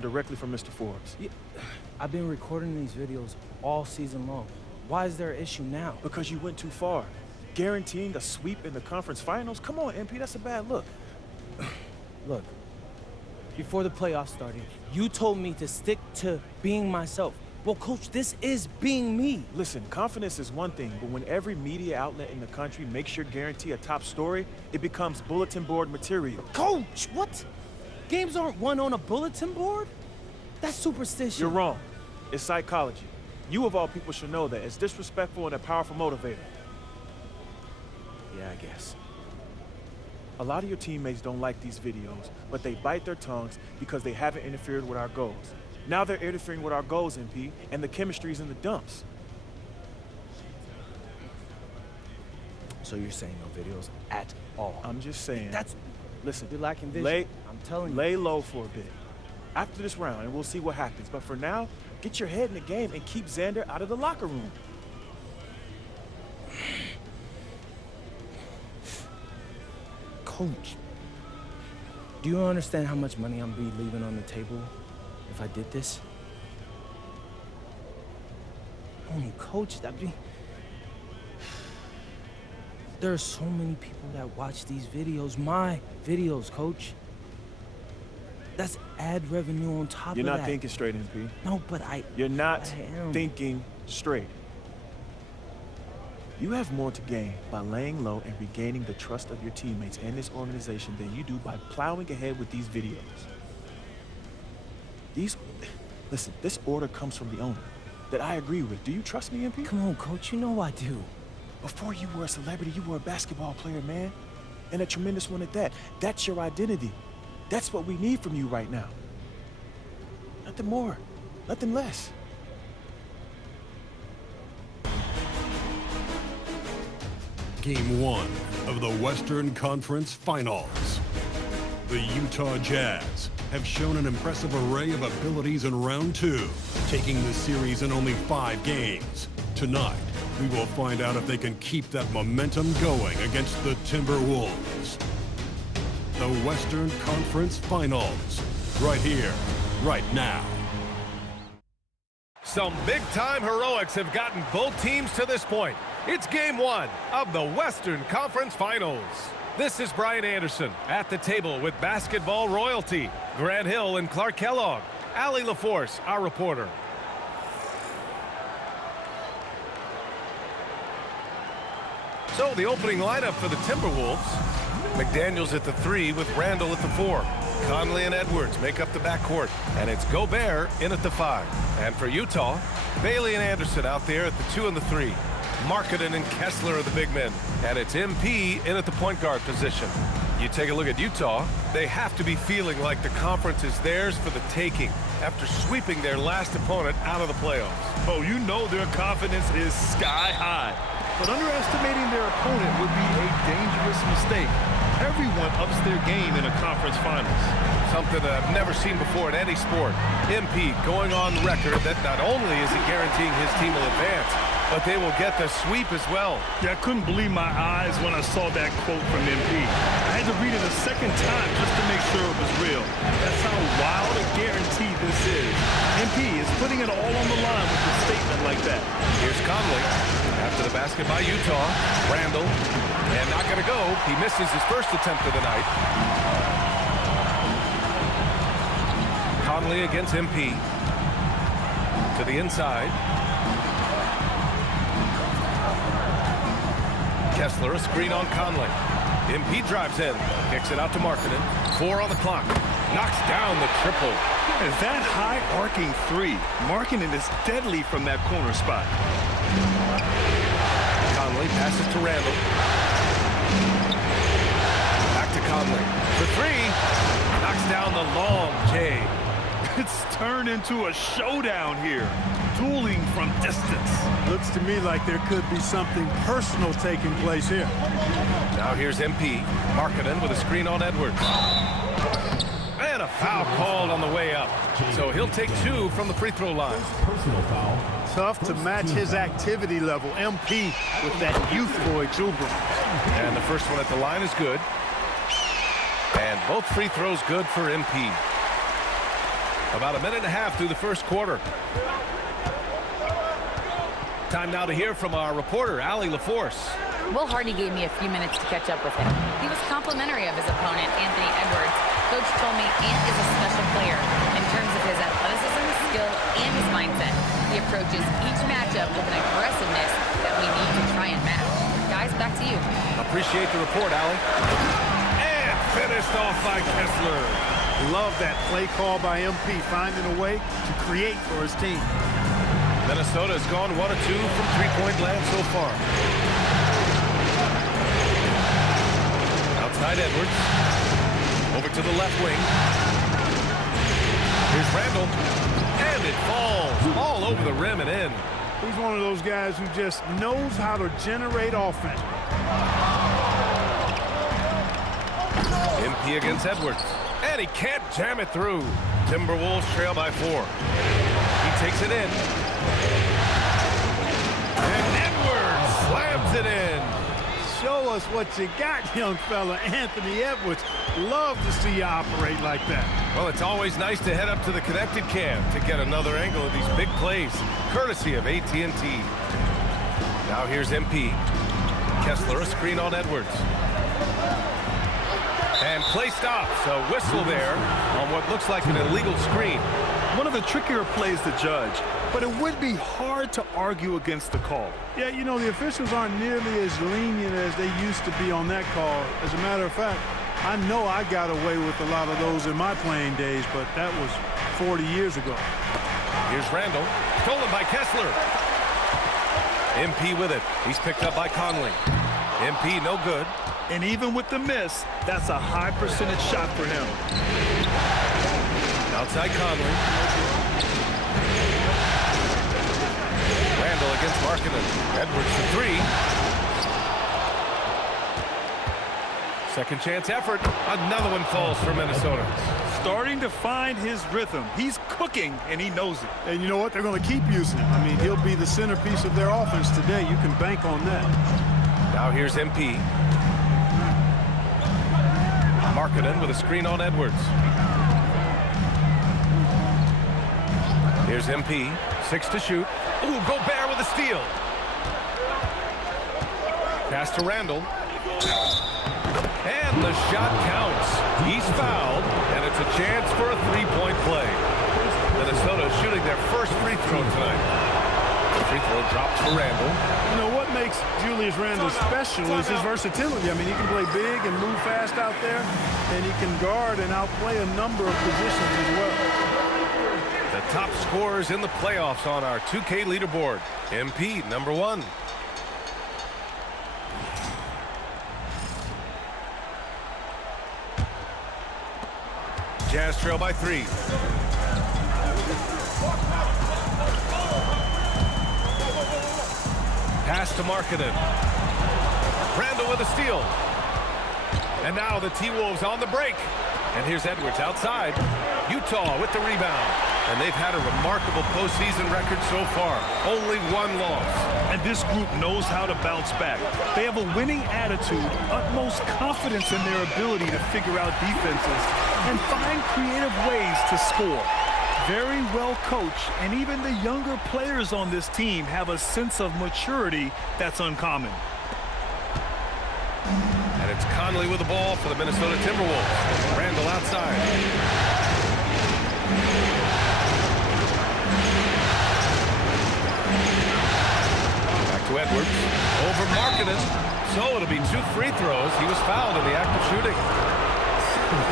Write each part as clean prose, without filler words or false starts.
directly from Mr. Forbes. Yeah, I've been recording these videos all season long. Why is there an issue now? Because you went too far. Guaranteeing a sweep in the conference finals? Come on, MP, that's a bad look. Look, before the playoffs started, you told me to stick to being myself. Well, Coach, this is being me. Listen, confidence is one thing, but when every media outlet in the country makes sure guarantee a top story, it becomes bulletin board material. Coach, what? Games aren't won on a bulletin board? That's superstition. You're wrong. It's psychology. You of all people should know that. It's disrespectful and a powerful motivator. Yeah, I guess. A lot of your teammates don't like these videos, but they bite their tongues because they haven't interfered with our goals. Now they're interfering with our goals, MP, and the chemistry's in the dumps. So you're saying no videos at all? I'm just saying. Listen, you're lacking vision. I'm telling you. Lay low for a bit. After this round, and we'll see what happens. But for now, get your head in the game and keep Xander out of the locker room. Coach, do you understand how much money I'm be leaving on the table if I did this? Only Coach, that'd be... There are so many people that watch these videos, my videos, Coach. That's ad revenue on top of that. You're not thinking straight, MP. No, but You're not I am. thinking straight. You have more to gain by laying low and regaining the trust of your teammates and this organization than you do by plowing ahead with these videos. Listen, this order comes from the owner that I agree with. Do you trust me, MP? Come on, Coach, you know I do. Before you were a celebrity, you were a basketball player, man. And a tremendous one at that. That's your identity. That's what we need from you right now. Nothing more, nothing less. Game 1 of the Western Conference Finals. The Utah Jazz have shown an impressive array of abilities in round 2, taking the series in only 5 games. Tonight, we will find out if they can keep that momentum going against the Timberwolves. The Western Conference Finals, right here, right now. Some big-time heroics have gotten both teams to this point. It's Game 1 of the Western Conference Finals. This is Brian Anderson at the table with basketball royalty, Grant Hill and Clark Kellogg, Allie LaForce, our reporter. So the opening lineup for the Timberwolves: McDaniels at the 3 with Randall at the 4. Conley and Edwards make up the backcourt, and it's Gobert in at the 5. And for Utah, Bailey and Anderson out there at the 2 and the 3. Markkanen and Kessler are the big men, and it's MP in at the point guard position. You take a look at Utah, they have to be feeling like the conference is theirs for the taking after sweeping their last opponent out of the playoffs. Oh, you know their confidence is sky high. But underestimating their opponent would be a dangerous mistake. Everyone ups their game in a conference finals. Something that I've never seen before in any sport. MP going on record that not only is he guaranteeing his team will advance, but they will get the sweep as well. Yeah, I couldn't believe my eyes when I saw that quote from MP. I had to read it a second time just to make sure it was real. That's how wild a guarantee this is. MP is putting it all on the line with a statement like that. Here's Conley. After the basket by Utah, Randall, and not going to go. He misses his first attempt of the night. Conley against MP. To the inside. Kessler, a screen on Conley. MP drives in, kicks it out to Markkanen. 4 on the clock. Knocks down the triple. And that high arcing 3, Markkanen is deadly from that corner spot. Conley passes to Randall. Back to Conley. For 3. Knocks down the long J. It's turned into a showdown here. Dueling from distance. Looks to me like there could be something personal taking place here. Now here's MP. Markkanen with a screen on Edwards. And a foul called on the way up. So he'll take 2 from the free throw line. Personal foul. Tough to match his activity level. MP with that youthful exuberance. And the first one at the line is good. And both free throws good for MP. About a minute and a half through the first quarter. Time now to hear from our reporter, Allie LaForce. Will Hardy gave me a few minutes to catch up with him. He was complimentary of his opponent, Anthony Edwards. Coach told me Ant is a special player in terms of his athleticism, skill, and his mindset. He approaches each matchup with an aggressiveness that we need to try and match. Guys, back to you. Appreciate the report, Allie. And finished off by Kessler. Love that play call by MP, finding a way to create for his team. Minnesota has gone 1 of 2 from three-point land so far. Outside Edwards. Over to the left wing. Here's Randall. And it falls all over the rim and in. He's one of those guys who just knows how to generate offense. MP against Edwards. And he can't jam it through. Timberwolves trail by 4. He takes it in. And Edwards slams it in. Show us what you got, young fella. Anthony Edwards. Love to see you operate like that. Well, it's always nice to head up to the connected cam to get another angle of these big plays, courtesy of AT&T. Now here's MP. Kessler, a screen on Edwards. And play stops. A whistle there on what looks like an illegal screen. One of the trickier plays to judge, but it would be hard to argue against the call. Yeah, you know, the officials aren't nearly as lenient as they used to be on that call. As a matter of fact, I know I got away with a lot of those in my playing days, but that was 40 years ago. Here's Randall. Stolen by Kessler. MP with it. He's picked up by Conley. MP no good. And even with the miss, that's a high percentage shot for him. Outside Conley. Randall against Markkanen. Edwards for 3. Second chance effort. Another one falls for Minnesota. Starting to find his rhythm. He's cooking, and he knows it. And you know what? They're going to keep using him. I mean, he'll be the centerpiece of their offense today. You can bank on that. Now here's MP. Markkanen with a screen on Edwards. Here's MP. 6 to shoot. Ooh, Gobert with a steal. Pass to Randall. And the shot counts. He's fouled, and it's a chance for a three-point play. Minnesota shooting their first free throw tonight. The free throw drops for Randall. You know, what makes Julius Randle special is his versatility. I mean, he can play big and move fast out there, and he can guard and outplay a number of positions as well. The top scorers in the playoffs on our 2K leaderboard. MP, number 1. Jazz trail by 3. Pass to Markkanen. Randall with a steal. And now the T-Wolves on the break. And here's Edwards outside. Utah with the rebound. And they've had a remarkable postseason record so far. Only 1 loss. And this group knows how to bounce back. They have a winning attitude, utmost confidence in their ability to figure out defenses and find creative ways to score. Very well coached, and even the younger players on this team have a sense of maturity that's uncommon. And it's Conley with the ball for the Minnesota Timberwolves. Randall outside. Back to Edwards. Over Markkanen. So it'll be 2 free throws. He was fouled in the act of shooting.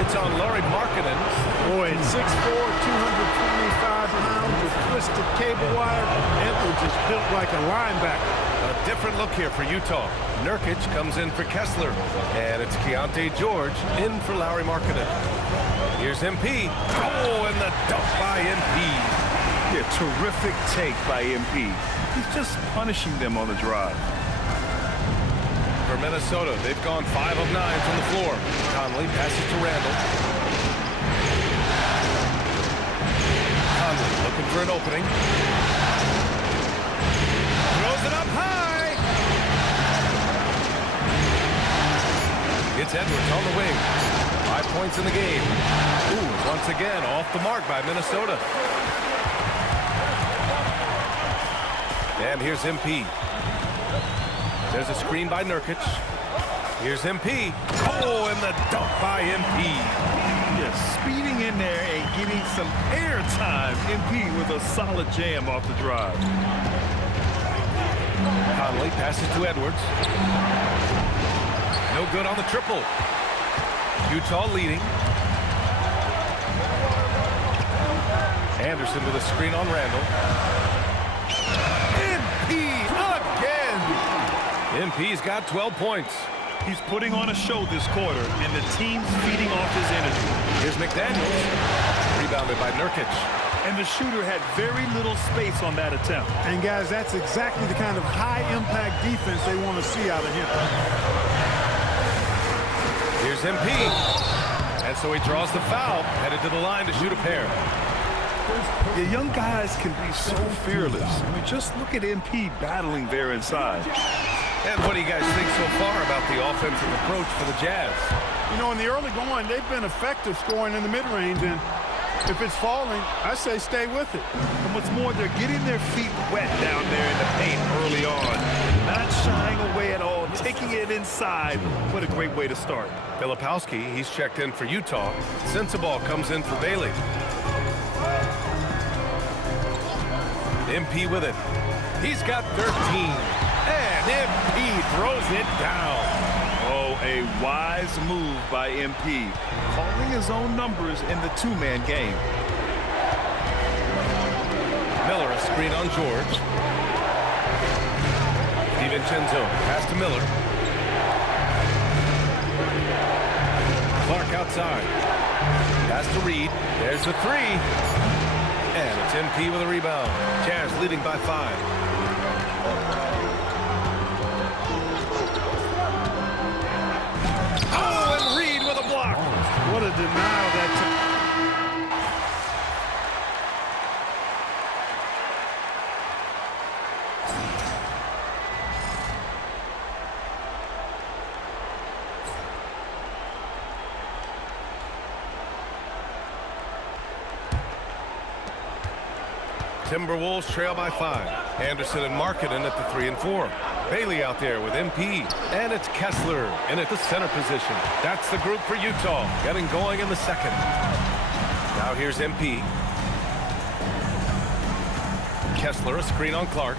It's on Lauri Markkanen. Boy, at 6'4", 225 pounds with twisted cable wire, Edwards is built like a linebacker. A different look here for Utah. Nurkic comes in for Kessler. And it's Keontae George in for Lauri Markkanen. Here's MP. Oh, and the dunk by MP. Yeah, terrific take by MP. He's just punishing them on the drive. For Minnesota, they've gone 5 of 9 from the floor. Conley passes to Randall. Conley looking for an opening. Throws it up high. It's Edwards on the wing. 5 points in the game. Ooh, once again, off the mark by Minnesota. And here's MP. There's a screen by Nurkic. Here's MP. Oh, and the dunk by MP. Yes, speeding in there and getting some air time. MP with a solid jam off the drive. Conley passes to Edwards. No good on the triple. Utah leading. Anderson with a screen on Randall. MP again. MP's got 12 points. He's putting on a show this quarter, and the team's feeding off his energy. Here's McDaniels. Rebounded by Nurkic. And the shooter had very little space on that attempt. And, guys, that's exactly the kind of high-impact defense they want to see out of him. Here's MP. And so he draws the foul, headed to the line to shoot a pair. The young guys can be so fearless. I mean, just look at MP battling there inside. And what do you guys think so far about the offensive approach for the Jazz? You know, in the early going, they've been effective scoring in the mid-range, and if it's falling, I say stay with it. And what's more, they're getting their feet wet down there in the paint early on. Not shying away at all, taking it inside. What a great way to start. Filipowski, he's checked in for Utah. Sensabaugh comes in for Bailey. MP with it. He's got 13. And MP throws it down. Oh, a wise move by MP. Calling his own numbers in the two-man game. Miller, a screen on George. DiVincenzo, pass to Miller. Clark outside. Pass to Reed. There's the three. And it's MP with a rebound. Jazz leading by 5. What a denial that time. Timberwolves trail by 5. Anderson and Markkanen at the 3 and 4. Bailey out there with MP. And it's Kessler in at the center position. That's the group for Utah, getting going in the second. Now here's MP. Kessler, a screen on Clark.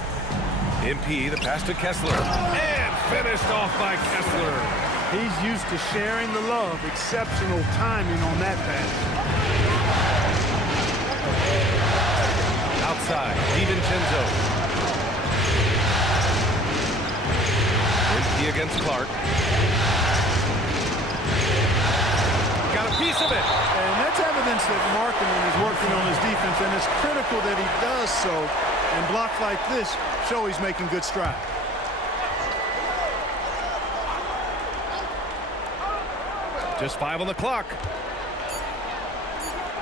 MP, the pass to Kessler. And finished off by Kessler. He's used to sharing the love. Exceptional timing on that pass. Outside, DiVincenzo. MP against Clark. Got a piece of it. And that's evidence that Markkanen is working on his defense, and it's critical that he does so. And blocks like this show he's making good strides. Just 5 on the clock.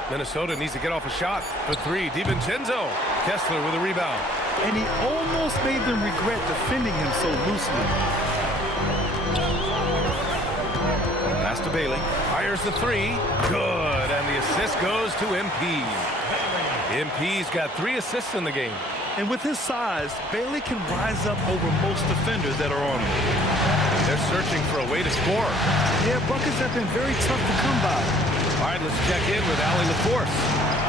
Minnesota needs to get off a shot for 3. DiVincenzo. Kessler with a rebound. And he almost made them regret defending him so loosely. Pass to Bailey. Fires the 3. Good. And the assist goes to MP. MP's got 3 assists in the game. And with his size, Bailey can rise up over most defenders that are on him. They're searching for a way to score. Yeah, buckets have been very tough to come by. All right, let's check in with Allie LaForce.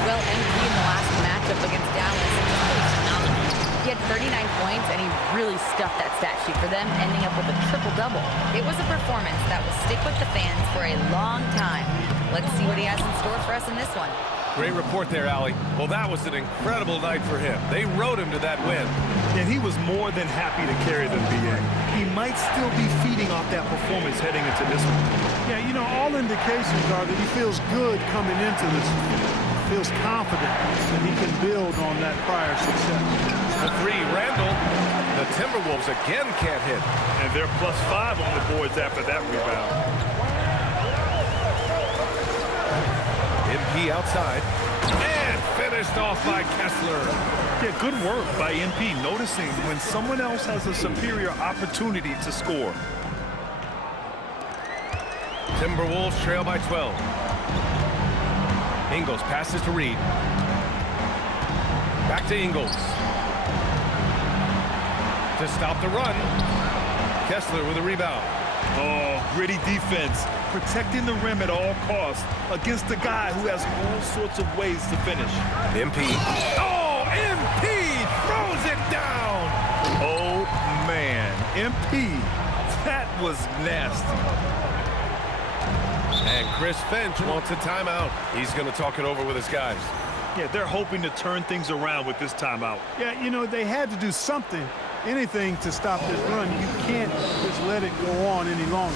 Well, MP in the last matchup against Dallas was really phenomenal. He had 39 points, and he really stuffed that stat sheet for them, ending up with a triple-double. It was a performance that will stick with the fans for a long time. Let's see what he has in store for us in this one. Great report there, Allie. Well, that was an incredible night for him. They rode him to that win. And he was more than happy to carry them, B.A. He might still be feeding off that performance heading into this one. Yeah, you know, all indications are that he feels good coming into this. Feels confident that he can build on that prior success. The 3, Randall. The Timberwolves again can't hit. And they're +5 on the boards after that rebound. MP outside. And finished off by Kessler. Yeah, good work by MP, noticing when someone else has a superior opportunity to score. Timberwolves trail by 12. Ingles passes to Reed. Back to Ingles. To stop the run. Kessler with a rebound. Oh, gritty defense. Protecting the rim at all costs against a guy who has all sorts of ways to finish. MP. Oh, MP throws it down. Oh, man. MP. That was nasty. And Chris Finch wants a timeout. He's going to talk it over with his guys. Yeah, they're hoping to turn things around with this timeout. Yeah, you know, they had to do something, anything to stop this run. You can't just let it go on any longer.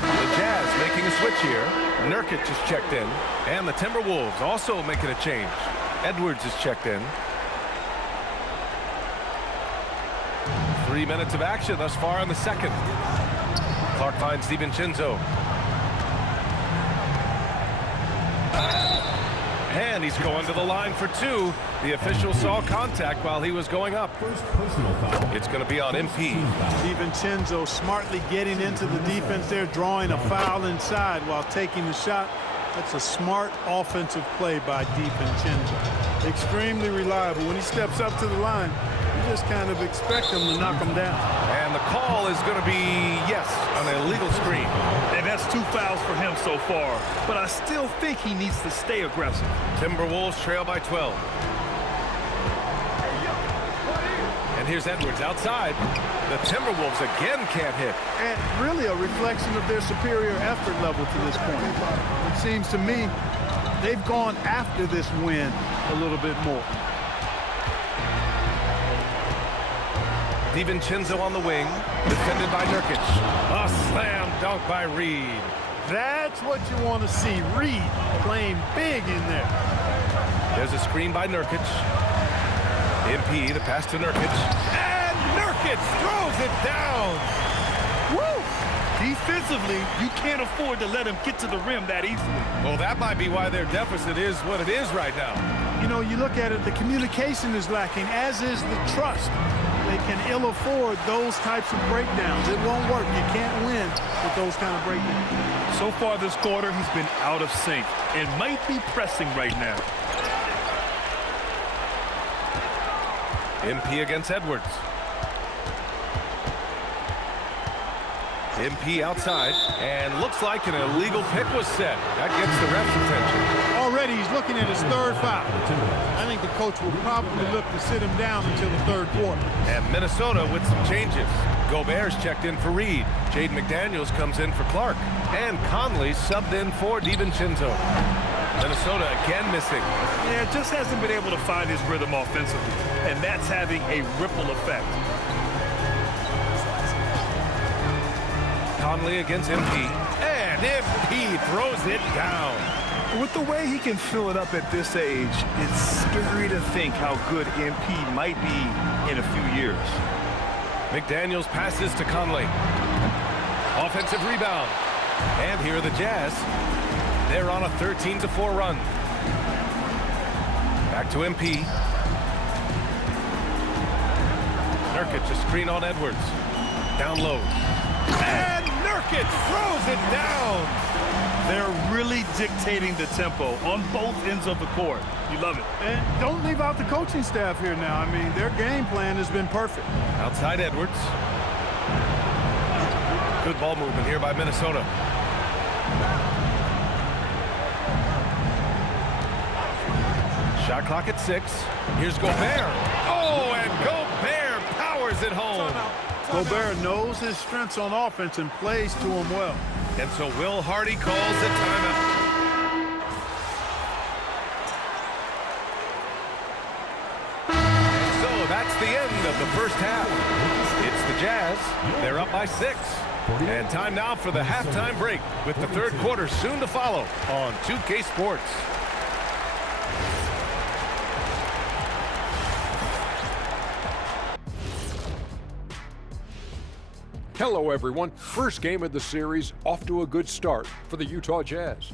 The Jazz making a switch here. Nurkic is checked in. And the Timberwolves also making a change. Edwards is checked in. 3 minutes of action thus far in the second. Clark finds DiVincenzo. And he's going to the line for two. The official saw contact while he was going up. It's going to be on MP. DiVincenzo smartly getting into the defense there, drawing a foul inside while taking the shot. That's a smart offensive play by DiVincenzo. Extremely reliable. When he steps up to the line, you just kind of expect him to knock him down. And the call is going to be, yes, an illegal screen. And that's 2 fouls for him so far. But I still think he needs to stay aggressive. Timberwolves trail by 12. And here's Edwards outside. The Timberwolves again can't hit. And really a reflection of their superior effort level to this point. It seems to me they've gone after this win a little bit more. DiVincenzo on the wing, defended by Nurkic. A slam dunk by Reed. That's what you want to see. Reed playing big in there. There's a screen by Nurkic. MP, the pass to Nurkic. And Nurkic throws it down. Woo! Defensively, you can't afford to let him get to the rim that easily. Well, that might be why their deficit is what it is right now. You know, you look at it, the communication is lacking, as is the trust. They can ill afford those types of breakdowns. It won't work. You can't win with those kind of breakdowns. So far this quarter, he's been out of sync and might be pressing right now. MP against Edwards. MP outside, and looks like an illegal pick was set. That gets the ref's attention. Already he's looking at his third foul. I think the coach will probably look to sit him down until the third quarter. And Minnesota with some changes. Gobert's checked in for Reed. Jaden McDaniels comes in for Clark. And Conley subbed in for DiVincenzo. Minnesota again missing. Yeah, just hasn't been able to find his rhythm offensively, and that's having a ripple effect. Conley against MP. And MP throws it down. With the way he can fill it up at this age, it's scary to think how good MP might be in a few years. McDaniels passes to Conley. Offensive rebound. And here are the Jazz. They're on a 13-4 run. Back to MP. Nurkic, a screen on Edwards. Down low. And Nurkic throws it down. They're really dictating the tempo on both ends of the court. You love it. And don't leave out the coaching staff here now. I mean, their game plan has been perfect. Outside Edwards. Good ball movement here by Minnesota. Shot clock at 6. Here's Gobert. Oh, and Gobert powers it home. Gobert knows his strengths on offense and plays to him well. And so Will Hardy calls a timeout. So that's the end of the first half. It's the Jazz. They're up by 6. And time now for the halftime break with the third quarter soon to follow on 2K Sports. Hello, everyone. First game of the series, off to a good start for the Utah Jazz.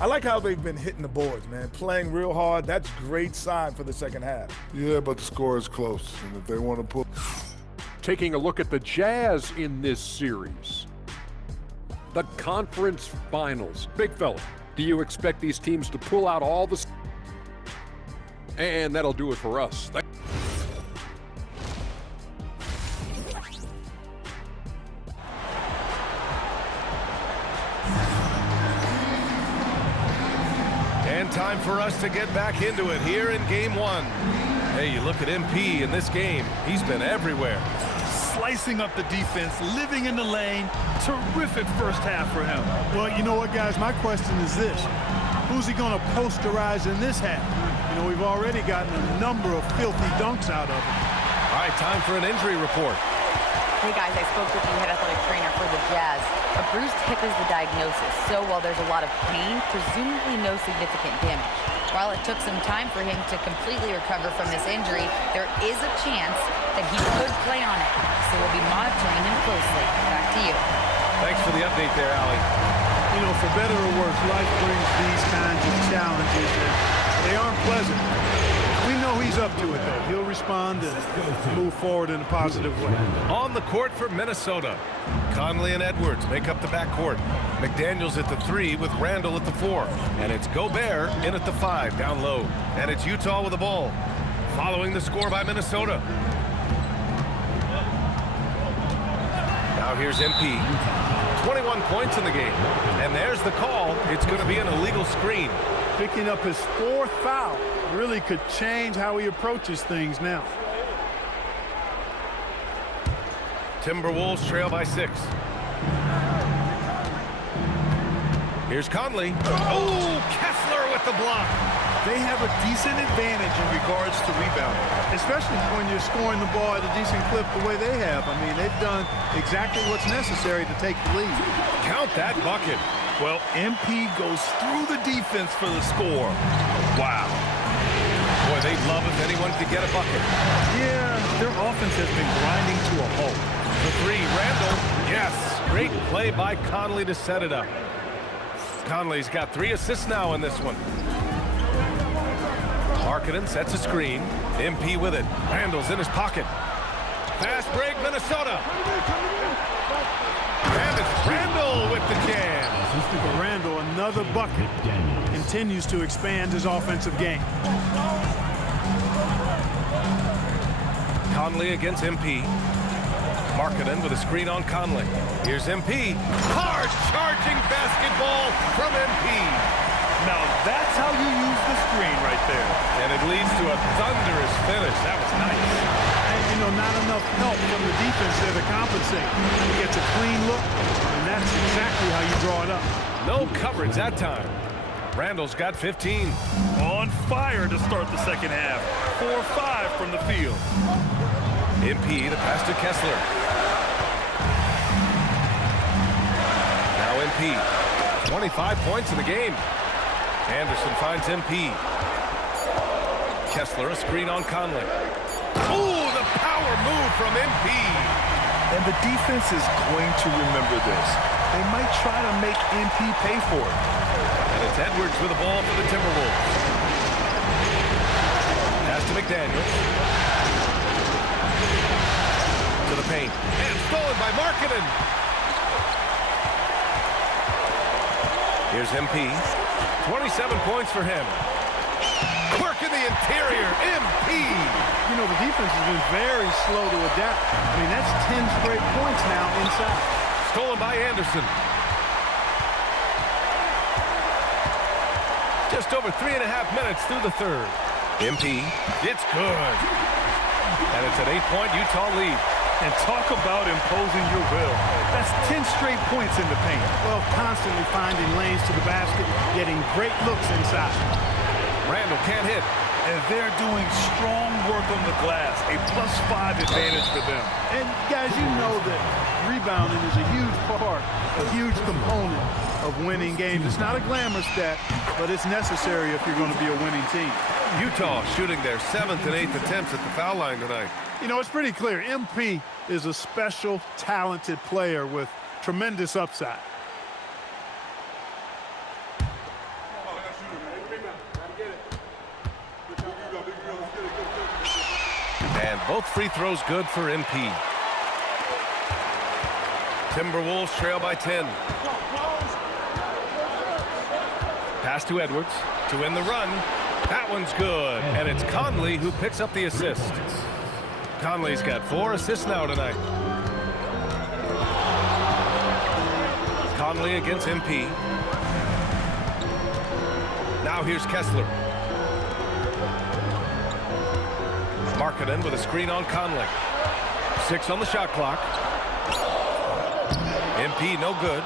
I like how they've been hitting the boards, man. Playing real hard. That's great sign for the second half. Yeah, but the score is close. And if they want to pull... taking a look at the Jazz in this series. The conference finals. Big fella, do you expect these teams to pull out all the... And that'll do it for us. And time for us to get back into it here in game one. Hey, you look at MP in this game. He's been everywhere. Slicing up the defense, living in the lane. Terrific first half for him. Well, you know what, guys? My question is this. Who's he going to posterize in this half? You know, we've already gotten a number of filthy dunks out of him. All right, time for an injury report. Hey guys, I spoke with the head athletic trainer for the Jazz. A bruised hip is the diagnosis, so while there's a lot of pain, presumably no significant damage. While it took some time for him to completely recover from this injury, there is a chance that he could play on it, so we'll be monitoring him closely. Back to you. Thanks for the update there, Allie. You know, for better or worse, life brings these kinds of challenges, and they aren't pleasant. We know he's up to it, though. He'll respond and move forward in a positive way. On the court for Minnesota, Conley and Edwards make up the backcourt. McDaniels at the 3 with Randall at the 4. And it's Gobert in at the 5, down low. And it's Utah with the ball, following the score by Minnesota. Now here's MP. 21 points in the game. And there's the call. It's going to be an illegal screen. Picking up his 4th foul really could change how he approaches things now. Timberwolves trail by 6. Here's Conley. Oh, Kessler with the block. They have a decent advantage in regards to rebounding. Especially when you're scoring the ball at a decent clip the way they have. I mean, they've done exactly what's necessary to take the lead. Count that bucket. Well, MP goes through the defense for the score. Wow. Boy, they'd love if anyone could get a bucket. Yeah, their offense has been grinding to a halt. The 3, Randall. Yes, great play by Conley to set it up. Conley's got 3 assists now in this one. Markkanen sets a screen. MP with it. Randall's in his pocket. Fast break, Minnesota. And it's Randall with the jam. For Randall, another bucket. Continues to expand his offensive game. Conley against MP. Markkanen with a screen on Conley. Here's MP. Hard charging basketball from MP. Now that's how you use the screen right there. And it leads to a thunderous finish. That was nice. And, you know, not enough help from the defense there to compensate. He gets a clean look, and that's exactly how you draw it up. No coverage that time. Randall's got 15. On fire to start the second half. 4-5 from the field. MP, the pass to Kessler. Now MP. 25 points in the game. Anderson finds MP. Kessler, a screen on Conley. Oh, the power move from MP. And the defense is going to remember this. They might try to make MP pay for it. And it's Edwards with the ball for the Timberwolves. Pass to McDaniels. To the paint. And stolen by Markkanen. Here's MP. 27 points for him. Work in the interior. MP. You know, the defense has been very slow to adapt. I mean, that's 10 straight points now inside. Stolen by Anderson. Just over 3.5 minutes through the third. MP. It's good. And it's an 8-point Utah lead. And talk about imposing your will. That's 10 straight points in the paint. Well, constantly finding lanes to the basket, getting great looks inside. Randall can't hit. And they're doing strong work on the glass. A +5 advantage for them. And guys, you know that rebounding is a huge part, a huge component of winning games. It's not a glamour stat, but it's necessary if you're going to be a winning team. Utah shooting their 7th and 8th attempts at the foul line tonight. You know, it's pretty clear. MP is a special, talented player with tremendous upside. And both free throws good for MP. Timberwolves trail by 10. Pass to Edwards to win the run. That one's good, and it's Conley who picks up the assist. Conley's got 4 assists now tonight. Conley against MP. Now here's Kessler. Markkanen with a screen on Conley. 6 on the shot clock. MP no good.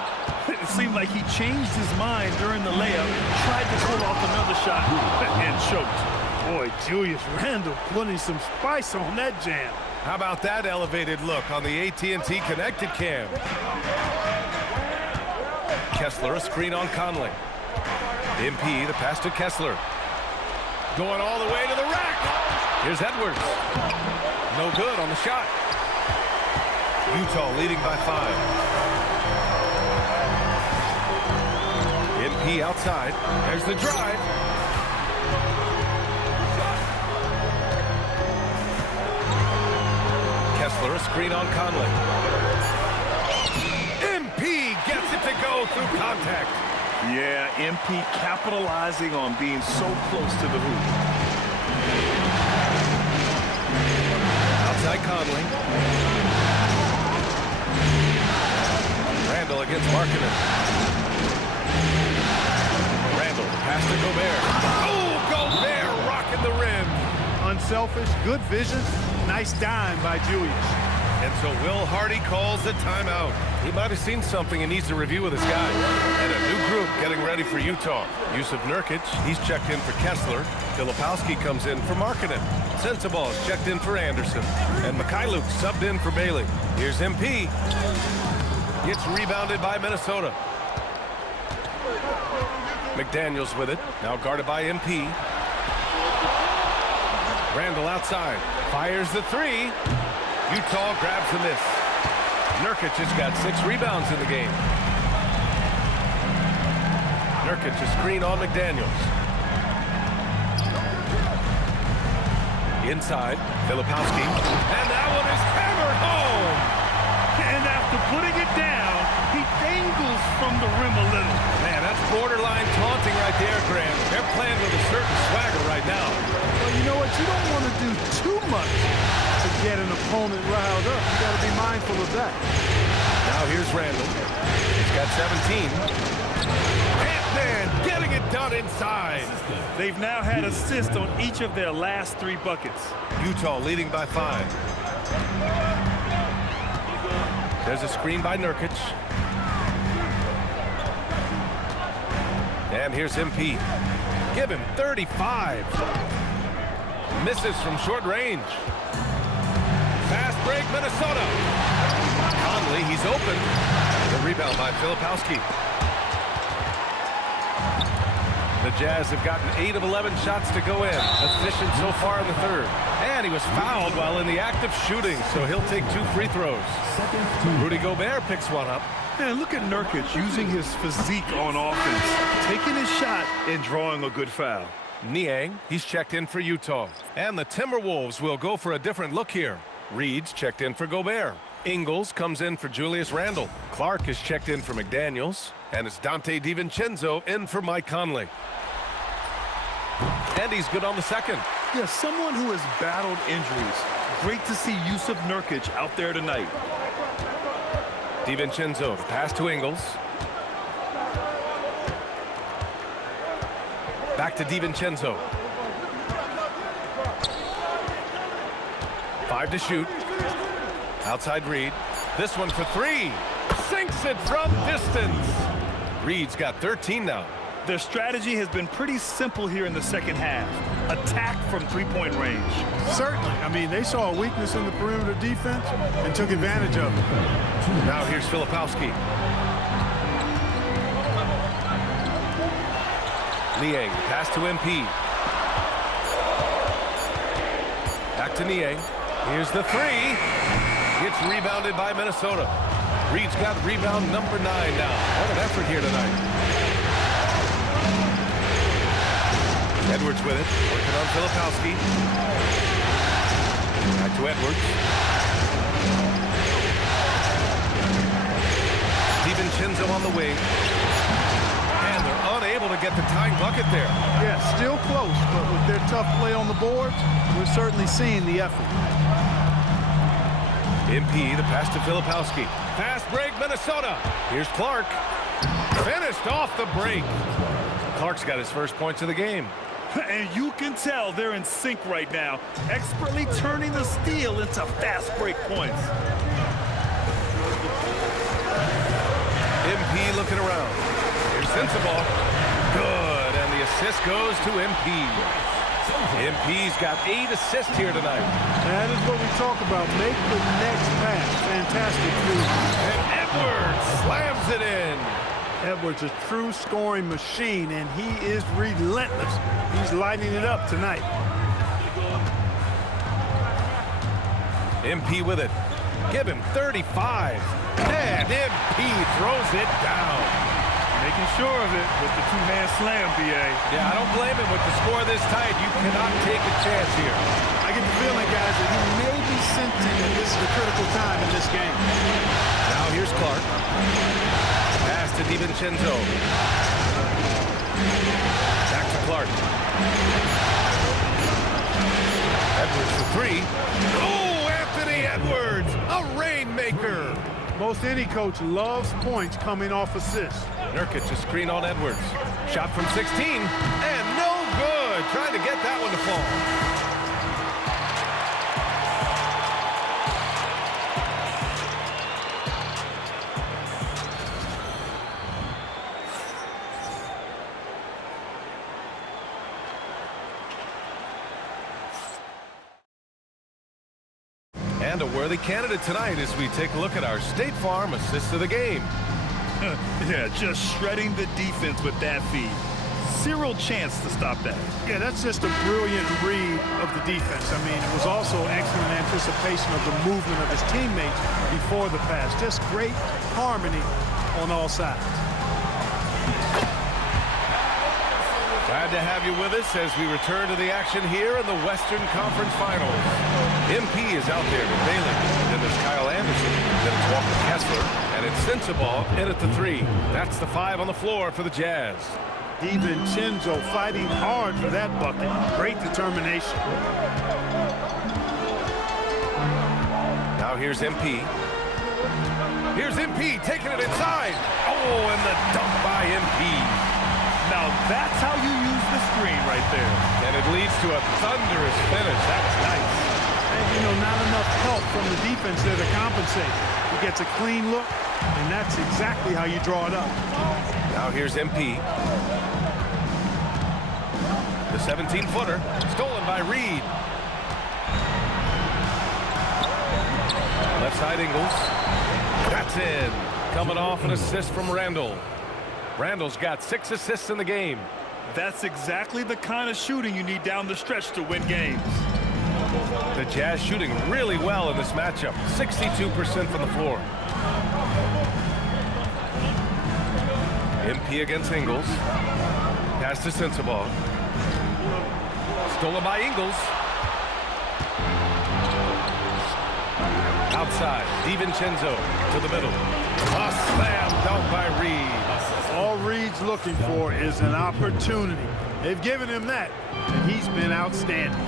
It seemed like he changed his mind during the layup, tried to pull off another shot, and choked. Boy, Julius Randle putting some spice on that jam. How about that elevated look on the AT&T connected cam? Kessler, a screen on Conley. MP, the pass to Kessler. Going all the way to the rack. Here's Edwards. No good on the shot. Utah leading by 5. MP outside. There's the drive. Kessler, a screen on Conley. MP gets it to go through contact. Yeah, MP capitalizing on being so close to the hoop. Outside Conley. Randle against Markkanen. Randle, pass to Gobert. Oh, Gobert rocking the rim. Unselfish, good vision, nice dime by Julius. And so Will Hardy calls the timeout. He might have seen something and needs to review with his guys. And a new group getting ready for Utah. Yusuf Nurkic, he's checked in for Kessler. Filipowski comes in for Markkanen. Sensabaugh is checked in for Anderson. And Mikhailuk subbed in for Bailey. Here's MP. Gets rebounded by Minnesota. McDaniels with it. Now guarded by MP. Randle outside. Fires the 3. Utah grabs the miss. Nurkic has got 6 rebounds in the game. Nurkic a screen on McDaniels. Inside, Filipowski. And that one is hammered home. And after putting it down, he dangles from the rim a little. Man, that's borderline taunting right there, Graham. They're playing with a certain swagger right now. Well, you know what? You don't want to do too much to get an opponent riled up. You got to be mindful of that. Now here's Randle. He's got 17. Ant-Man getting it done inside. They've now had assists on each of their last 3 buckets. Utah leading by 5. There's a screen by Nurkic. And here's MP. Give him 35. Misses from short range. Fast break, Minnesota. Conley, he's open. The rebound by Filipowski. The Jazz have gotten 8 of 11 shots to go in. Efficient so far in the 3rd. And he was fouled while in the act of shooting, so he'll take 2 free throws. Rudy Gobert picks one up. And look at Nurkic using his physique on offense, taking his shot and drawing a good foul. Niang, he's checked in for Utah. And the Timberwolves will go for a different look here. Reed's checked in for Gobert. Ingles comes in for Julius Randle. Clark is checked in for McDaniels. And it's Dante DiVincenzo in for Mike Conley. And he's good on the 2nd. Yeah, someone who has battled injuries. Great to see Yusuf Nurkic out there tonight. DiVincenzo, the pass to Ingles. Back to DiVincenzo. 5 to shoot. Outside Reed. This one for 3. Sinks it from distance. Reed's got 13 now. Their strategy has been pretty simple here in the 2nd half. Attack from 3-point range. Certainly. I mean, they saw a weakness in the perimeter defense and took advantage of it. Now here's Filipowski. Niang, pass to MP. Back to Niang. Here's the 3. It's rebounded by Minnesota. Reed's got rebound number 9 now. What an effort here tonight. Edwards with it, working on Filipowski. Back to Edwards. DiVincenzo on the wing. And they're unable to get the tying bucket there. Yeah, still close, but with their tough play on the boards, we're certainly seeing the effort. MP, the pass to Filipowski. Fast break, Minnesota. Here's Clark. Finished off the break. Clark's got his first points of the game. And you can tell they're in sync right now, expertly turning the steal into fast break points. MP looking around. Here's Sensabaugh. Good, and the assist goes to MP. MP's got 8 assists here tonight. That is what we talk about. Make the next pass. Fantastic move. And Edwards slams it in. Edwards, a true scoring machine, and he is relentless. He's lighting it up tonight. MP with it. Give him 35. And MP throws it down. Making sure of it with the two-hand slam, B.A. Yeah, I don't blame him with the score this tight. You cannot take a chance here. I get the feeling, guys, that he may be sensing that this is a critical time in this game. Now here's Clark. Pass to DiVincenzo. Back to Clark. Edwards for 3. Oh, Anthony Edwards, a rainmaker. Most any coach loves points coming off assists. Nurkic, a screen on Edwards. Shot from 16, and no good. Trying to get that one to fall. And a worthy candidate tonight as we take a look at our State Farm assist of the game. Yeah, just shredding the defense with that feed. Zero chance to stop that. Yeah, that's just a brilliant read of the defense. I mean, it was also excellent anticipation of the movement of his teammates before the pass. Just great harmony on all sides. Glad to have you with us as we return to the action here in the Western Conference Finals. MP is out there with Bailey. Then there's Kyle Anderson. Then it's Walker Kessler. And it's Sensabaugh in at the 3. That's the 5 on the floor for the Jazz. DiVincenzo fighting hard for that bucket. Great determination. Now here's MP. Here's MP taking it inside. Oh, and the dunk by MP. Now that's how you use the screen right there. And it leads to a thunderous finish. That was nice. And, you know, not enough help from the defense there to compensate. He gets a clean look, and that's exactly how you draw it up. Now here's MP. The 17-footer, stolen by Reed. Left side Ingles. That's in. Coming off an assist from Randall. Randall's got 6 assists in the game. That's exactly the kind of shooting you need down the stretch to win games. The Jazz shooting really well in this matchup. 62% from the floor. MP against Ingles. Pass to Sensabaugh. Stolen by Ingles. Outside, DiVincenzo to the middle. A slam dunk by Reed. All Reed's looking for is an opportunity. They've given him that, and he's been outstanding.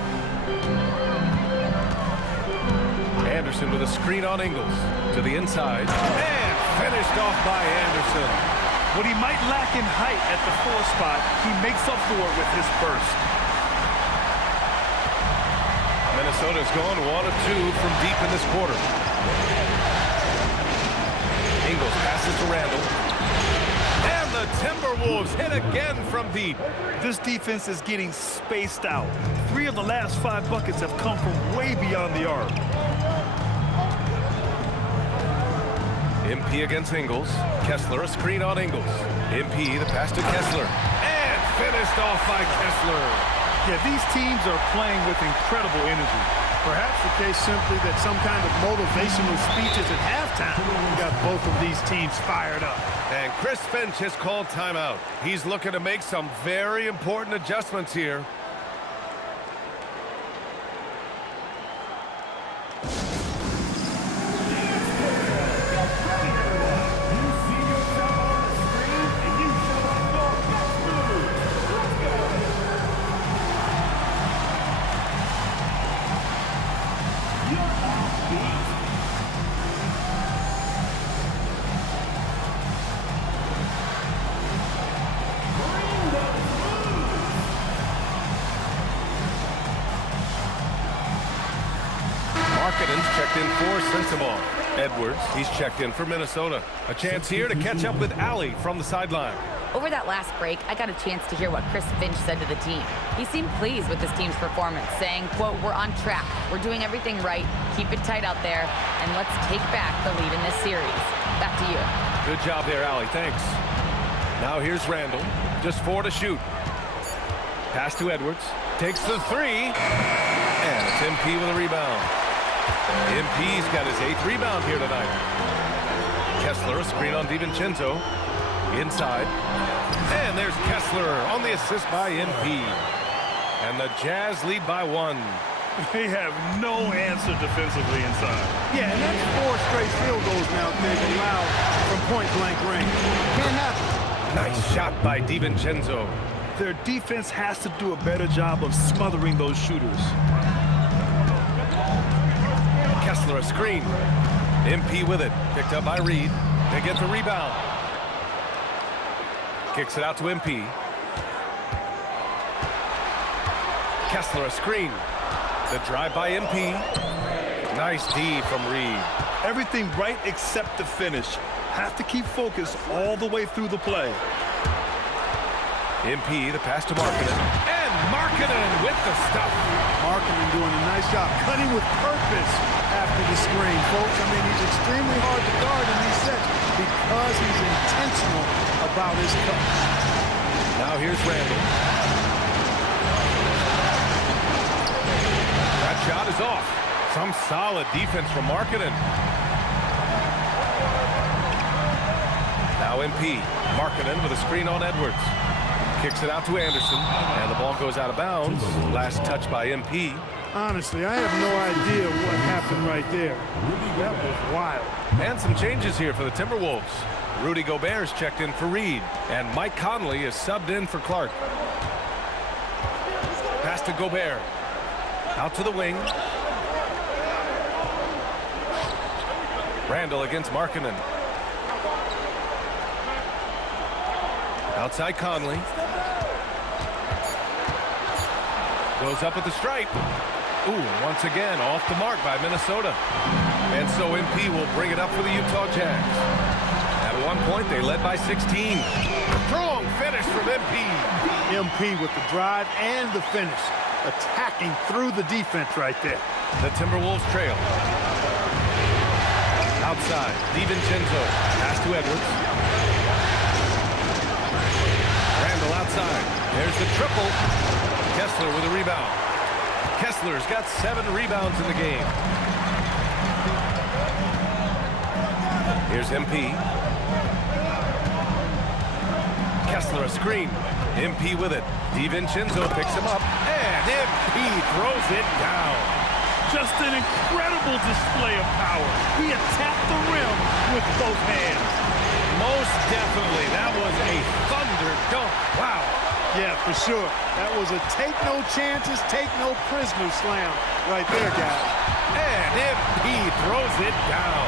Anderson with a screen on Ingles. To the inside. And finished off by Anderson. What he might lack in height at the 4 spot, he makes up for it with his burst. Minnesota's gone 1 of 2 from deep in this quarter. Ingles passes to Randall. And the Timberwolves hit again from deep. This defense is getting spaced out. 3 of the last 5 buckets have come from way beyond the arc. MP against Ingles. Kessler, a screen on Ingles. MP, the pass to Kessler. And finished off by Kessler. Yeah, these teams are playing with incredible energy. Perhaps the case simply that some kind of motivational speeches at halftime got both of these teams fired up. And Chris Finch has called timeout. He's looking to make some very important adjustments here. checked in for Sensabaugh. Edwards, he's checked in for Minnesota. A chance here to catch up with Allie from the sideline. Over that last break, I got a chance to hear what Chris Finch said to the team. He seemed pleased with his team's performance, saying, quote, "We're on track. We're doing everything right. Keep it tight out there, and let's take back the lead in this series." Back to you. Good job there, Allie. Thanks. Now here's Randall. Just 4 to shoot. Pass to Edwards. Takes the 3. And it's MP with a rebound. MP's got his 8th rebound here tonight. Kessler, a screen on DiVincenzo. Inside. And there's Kessler on the assist by MP. And the Jazz lead by 1. They have no answer defensively inside. Yeah, and that's 4 straight field goals now they've allowed from point-blank range. Can't happen. Nice shot by DiVincenzo. Their defense has to do a better job of smothering those shooters. Kessler, a screen. MP with it. Picked up by Reed. They get the rebound. Kicks it out to MP. Kessler, a screen. The drive by MP. Nice D from Reed. Everything right except the finish. Have to keep focused all the way through the play. MP, the pass to Markkanen. And Markkanen with the stuff. Markkanen doing a nice job, cutting with purpose after the screen, folks. I mean, he's extremely hard to guard in these sets because he's intentional about his cuts. Now here's Randall. That shot is off. Some solid defense from Markkanen. Now MP. Markkanen with a screen on Edwards. Kicks it out to Anderson. And the ball goes out of bounds. Last touch by MP. Honestly, I have no idea what happened right there. That was wild. And some changes here for the Timberwolves. Rudy Gobert is checked in for Reed. And Mike Conley is subbed in for Clark. Pass to Gobert. Out to the wing. Randall against Markkanen. Outside Conley. Goes up at the stripe. Ooh, once again, off the mark by Minnesota. And so MP will bring it up for the Utah Jazz. At one point, they led by 16. Strong finish from MP. MP with the drive and the finish. Attacking through the defense right there. The Timberwolves trail. Outside, DiVincenzo. Pass to Edwards. Randall outside. There's the triple. Kessler with a rebound. Kessler's got 7 rebounds in the game. Here's MP. Kessler a screen. MP with it. DiVincenzo picks him up. And MP throws it down. Just an incredible display of power. He attacked the rim with both hands. Most definitely. That was a thunder dunk. Wow. Yeah, for sure. That was a take no chances, take no prisoners slam right there, guys. And MP throws it down.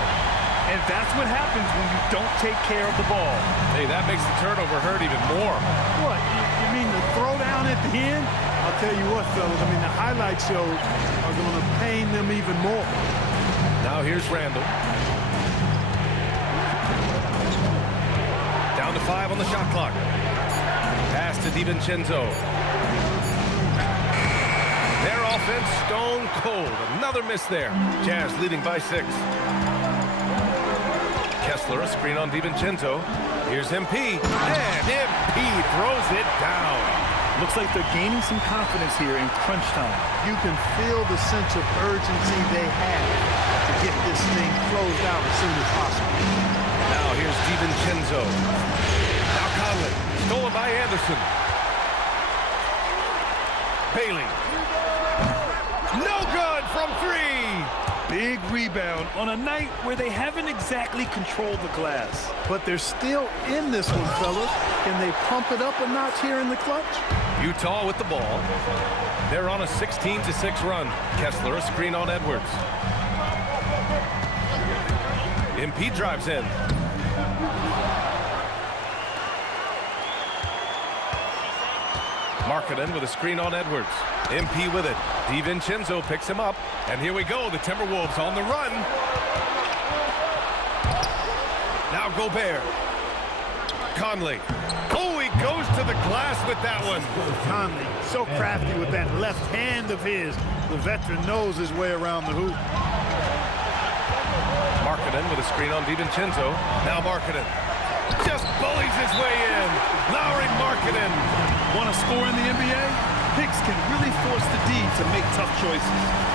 And that's what happens when you don't take care of the ball. Hey, that makes the turnover hurt even more. What, you mean the throwdown at the end? I'll tell you what, fellas, I mean, the highlight shows are going to pain them even more. Now here's Randall. Down to 5 on the shot clock. Pass to DiVincenzo. Their offense stone cold. Another miss there. Jazz leading by 6. Kessler, a screen on DiVincenzo. Here's MP. And MP throws it down. Looks like they're gaining some confidence here in crunch time. You can feel the sense of urgency they have to get this thing closed out as soon as possible. Now here's DiVincenzo. Now Conley. Stolen by Anderson. Bailey. No good from 3. Big rebound on a night where they haven't exactly controlled the glass. But they're still in this one, fellas. Can they pump it up a notch here in the clutch? Utah with the ball. They're on a 16-6 run. Kessler, a screen on Edwards. MP drives in. Markkanen with a screen on Edwards. MP with it. DiVincenzo picks him up. And here we go. The Timberwolves on the run. Now Gobert. Conley. Oh, he goes to the glass with that one. Conley, so crafty with that left hand of his. The veteran knows his way around the hoop. Markkanen with a screen on DiVincenzo. Now Markkanen just bullies his way in. Lauri Markkanen. Want to score in the NBA? Picks can really force the D to make tough choices.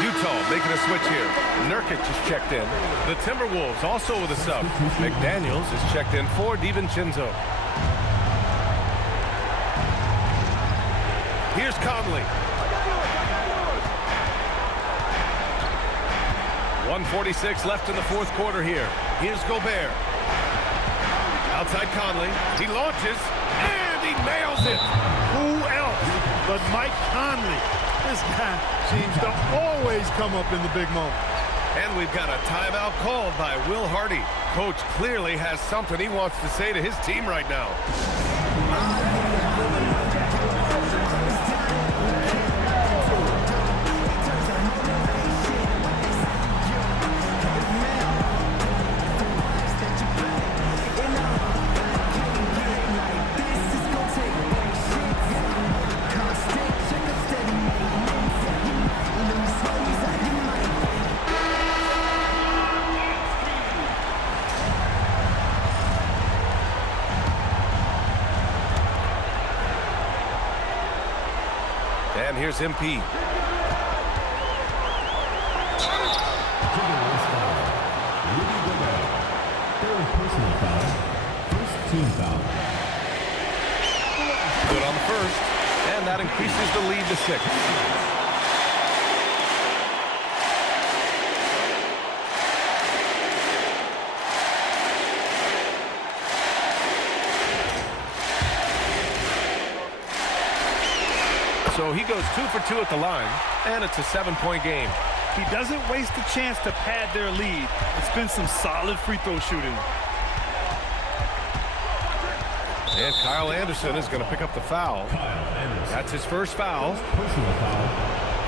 Utah making a switch here. Nurkic is checked in. The Timberwolves also with a sub. McDaniels is checked in for DiVincenzo. Here's Conley. 1:46 left in the fourth quarter here. Here's Gobert. Outside Conley. He launches, and he nails it. Who else but Mike Conley? This guy seems to always come up in the big moments. And we've got a timeout called by Will Hardy. Coach clearly has something he wants to say to his team right now. And here's MP. Good on the first, and that increases the lead to 6. So he goes 2 for 2 at the line, and it's a 7-point game. He doesn't waste a chance to pad their lead. It's been some solid free throw shooting. And Kyle Anderson is going to pick up the foul. That's his first foul. Personal foul.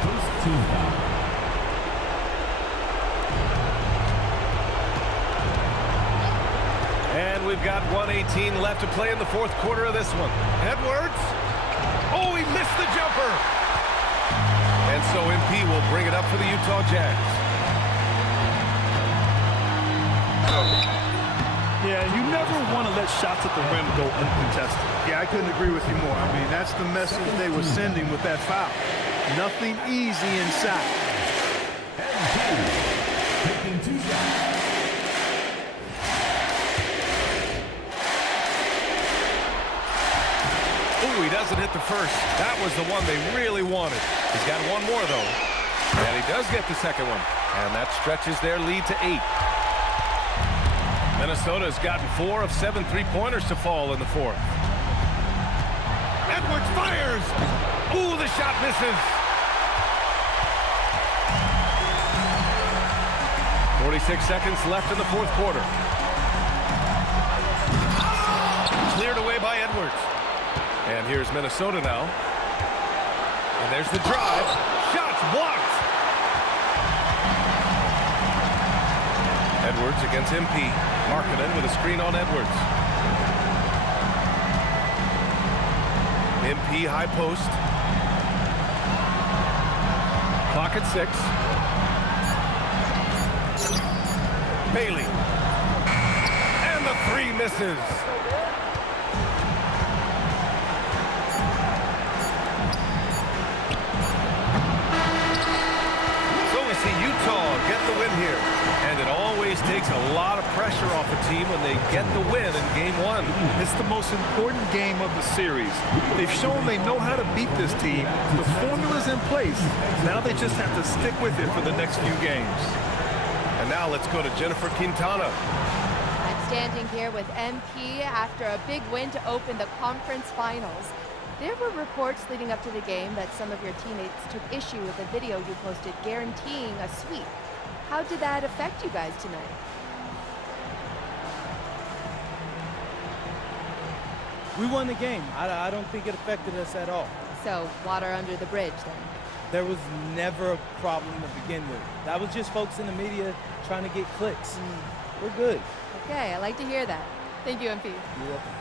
First team foul. And we've got 1:18 left to play in the fourth quarter of this one. Edwards. Oh, he missed the jumper. And so MP will bring it up for the Utah Jazz. Yeah, you never want to let shots at the rim go uncontested. Yeah, I couldn't agree with you more. I mean, that's the message they were sending with that foul. Nothing easy inside. Taking 2 shots. Ooh, he doesn't hit the first. That was the one they really wanted. He's got one more, though. And he does get the second one. And that stretches their lead to 8. Minnesota has gotten 4 of 7 3-pointers to fall in the fourth. Edwards fires. Ooh, the shot misses. 46 seconds left in the fourth quarter. Cleared away by Edwards. And here's Minnesota now. And there's the drive. Shots blocked. Edwards against MP. Markkanen with a screen on Edwards. MP high post. Clock at 6. Bailey. And the 3 misses. So we see Utah get the win here. And it always takes a lot of pressure off a team when they get the win in Game 1. It's the most important game of the series. They've shown they know how to beat this team. The formula's in place. Now they just have to stick with it for the next few games. And now let's go to Jennifer Quintana. I'm standing here with MP after a big win to open the conference finals. There were reports leading up to the game that some of your teammates took issue with a video you posted guaranteeing a sweep. How did that affect you guys tonight? We won the game. I don't think it affected us at all. So, water under the bridge then? There was never a problem to begin with. That was just folks in the media trying to get clicks. We're good. Okay, I like to hear that. Thank you, MP. You're welcome.